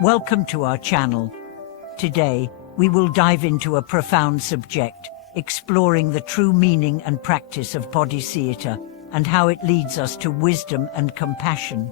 Welcome to our channel. Today, we will dive into a profound subject, exploring the true meaning and practice of Bodhicitta, and how it leads us to wisdom and compassion.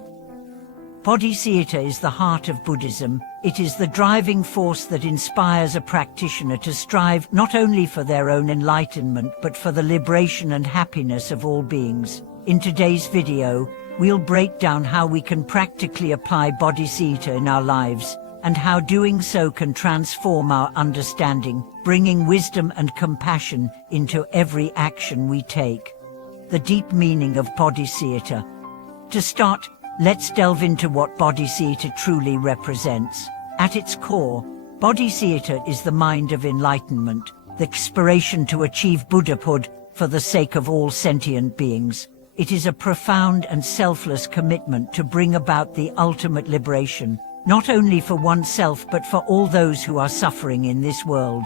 Bodhicitta is the heart of Buddhism. It is the driving force that inspires a practitioner to strive not only for their own enlightenment but for the liberation and happiness of all beings. In today's video, we'll break down how we can practically apply Bodhicitta in our lives, and how doing so can transform our understanding, bringing wisdom and compassion into every action we take. The deep meaning of Bodhicitta. To start, let's delve into what Bodhicitta truly represents. At its core, Bodhicitta is the mind of enlightenment, the aspiration to achieve Buddhahood for the sake of all sentient beings. It is a profound and selfless commitment to bring about the ultimate liberation, not only for oneself but for all those who are suffering in this world.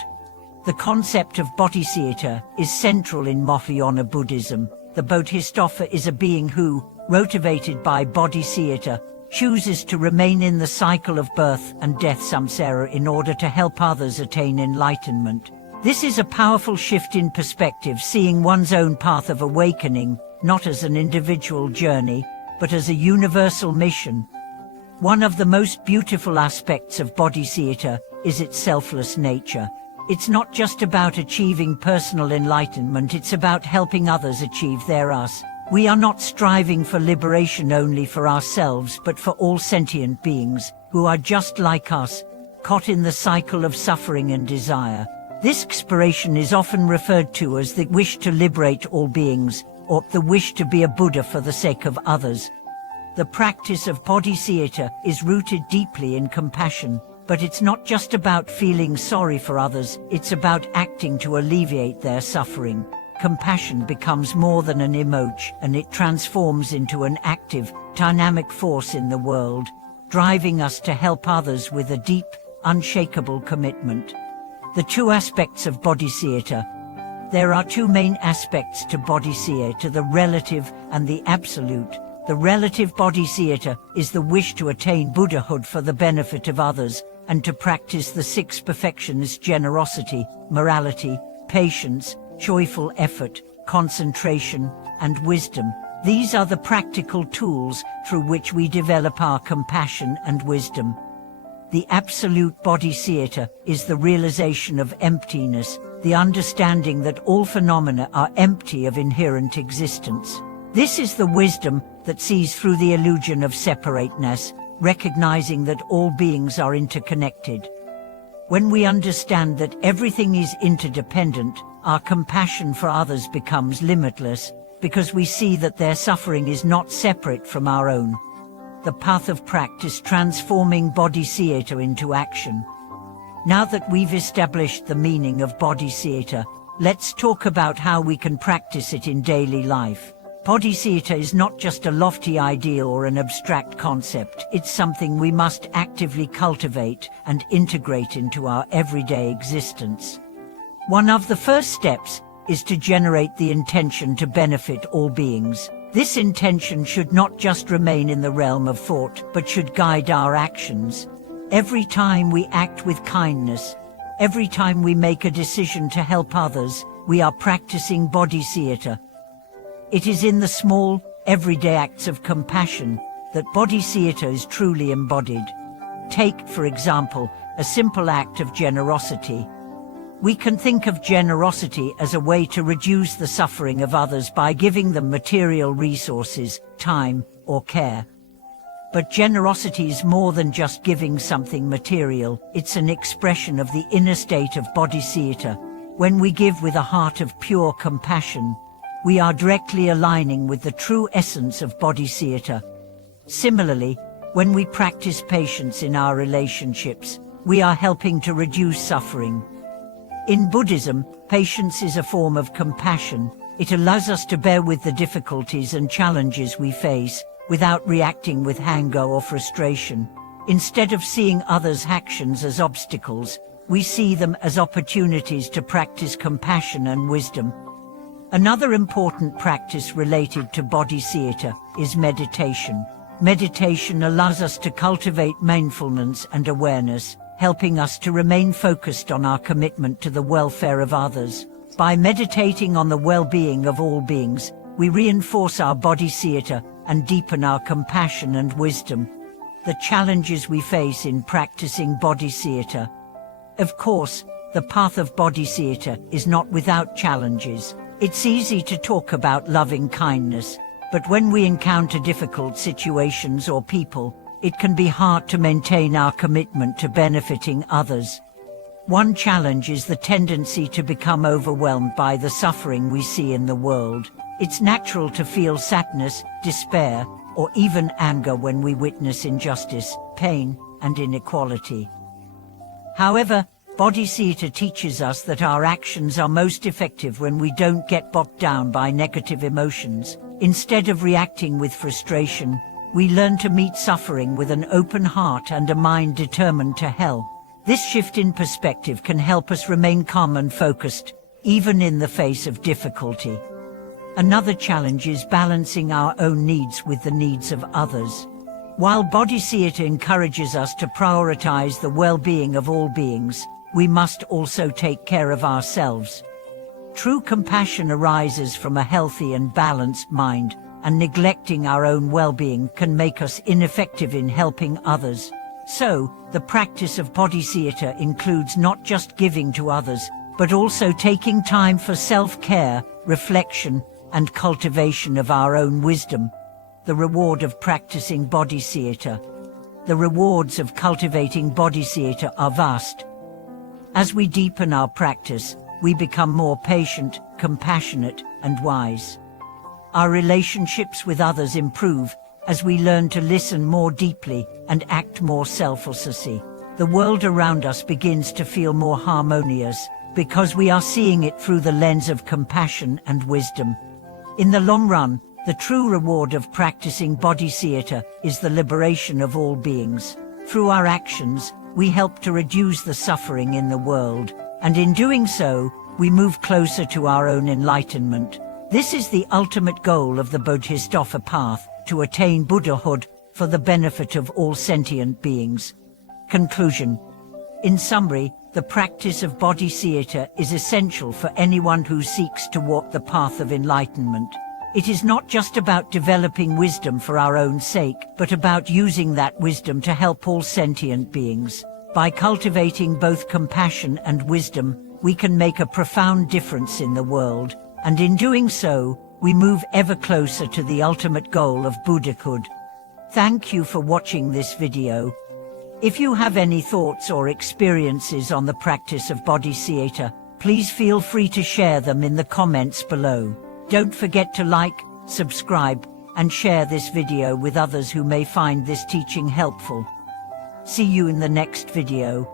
The concept of Bodhicitta is central in Mahayana Buddhism. The Bodhisattva is a being who, motivated by Bodhicitta, chooses to remain in the cycle of birth and death samsara in order to help others attain enlightenment. This is a powerful shift in perspective, seeing one's own path of awakening not as an individual journey, but as a universal mission. One of the most beautiful aspects of Bodhicitta is its selfless nature. It's not just about achieving personal enlightenment, it's about helping others achieve theirs. We are not striving for liberation only for ourselves, but for all sentient beings, who are just like us, caught in the cycle of suffering and desire. This aspiration is often referred to as the wish to liberate all beings, or the wish to be a Buddha for the sake of others. The practice of Bodhicitta is rooted deeply in compassion, but it's not just about feeling sorry for others, it's about acting to alleviate their suffering. Compassion becomes more than an emotion, and it transforms into an active, dynamic force in the world, driving us to help others with a deep, unshakable commitment. The two aspects of Bodhicitta. There are two main aspects to Bodhicitta: the relative and the absolute. The relative Bodhicitta is the wish to attain Buddhahood for the benefit of others, and to practice the six perfections: generosity, morality, patience, joyful effort, concentration, and wisdom. These are the practical tools through which we develop our compassion and wisdom. The absolute Bodhicitta is the realization of emptiness, the understanding that all phenomena are empty of inherent existence. This is the wisdom that sees through the illusion of separateness, recognizing that all beings are interconnected. When we understand that everything is interdependent, our compassion for others becomes limitless, because we see that their suffering is not separate from our own. The path of practice, transforming Bodhicitta into action. Now that we've established the meaning of Bodhicitta, let's talk about how we can practice it in daily life. Bodhicitta is not just a lofty ideal or an abstract concept, it's something we must actively cultivate and integrate into our everyday existence. One of the first steps is to generate the intention to benefit all beings. This intention should not just remain in the realm of thought, but should guide our actions. Every time we act with kindness, every time we make a decision to help others, we are practicing Bodhicitta. It is in the small, everyday acts of compassion that Bodhicitta is truly embodied. Take, for example, a simple act of generosity. We can think of generosity as a way to reduce the suffering of others by giving them material resources, time, or care. But generosity is more than just giving something material. It's an expression of the inner state of Bodhicitta. When we give with a heart of pure compassion, we are directly aligning with the true essence of Bodhicitta. Similarly, when we practice patience in our relationships, we are helping to reduce suffering. In Buddhism, patience is a form of compassion. It allows us to bear with the difficulties and challenges we face, without reacting with anger or frustration. Instead of seeing others' actions as obstacles, we see them as opportunities to practice compassion and wisdom. Another important practice related to Bodhicitta is meditation. Meditation allows us to cultivate mindfulness and awareness, helping us to remain focused on our commitment to the welfare of others. By meditating on the well-being of all beings, we reinforce our bodhicitta and deepen our compassion and wisdom. The challenges we face in practicing bodhicitta. Of course, the path of bodhicitta is not without challenges. It's easy to talk about loving kindness, but when we encounter difficult situations or people, it can be hard to maintain our commitment to benefiting others. One challenge is the tendency to become overwhelmed by the suffering we see in the world. It's natural to feel sadness, despair, or even anger when we witness injustice, pain, and inequality. However, Bodhicitta teaches us that our actions are most effective when we don't get bogged down by negative emotions. Instead of reacting with frustration, we learn to meet suffering with an open heart and a mind determined to help. This shift in perspective can help us remain calm and focused, even in the face of difficulty. Another challenge is balancing our own needs with the needs of others. While Bodhicitta encourages us to prioritize the well-being of all beings, we must also take care of ourselves. True compassion arises from a healthy and balanced mind, and neglecting our own well-being can make us ineffective in helping others. So, the practice of Bodhicitta includes not just giving to others, but also taking time for self-care, reflection, and cultivation of our own wisdom. The reward of practicing Bodhicitta. The rewards of cultivating Bodhicitta are vast. As we deepen our practice, we become more patient, compassionate, and wise. Our relationships with others improve as we learn to listen more deeply and act more selflessly. The world around us begins to feel more harmonious because we are seeing it through the lens of compassion and wisdom. In the long run, the true reward of practicing Bodhicitta is the liberation of all beings. Through our actions, we help to reduce the suffering in the world, and in doing so, we move closer to our own enlightenment. This is the ultimate goal of the Bodhisattva path, to attain Buddhahood for the benefit of all sentient beings. Conclusion. In summary, the practice of Bodhicitta is essential for anyone who seeks to walk the path of enlightenment. It is not just about developing wisdom for our own sake, but about using that wisdom to help all sentient beings. By cultivating both compassion and wisdom, we can make a profound difference in the world, and in doing so, we move ever closer to the ultimate goal of Buddhahood. Thank you for watching this video. If you have any thoughts or experiences on the practice of Bodhicitta, please feel free to share them in the comments below. Don't forget to like, subscribe, and share this video with others who may find this teaching helpful. See you in the next video.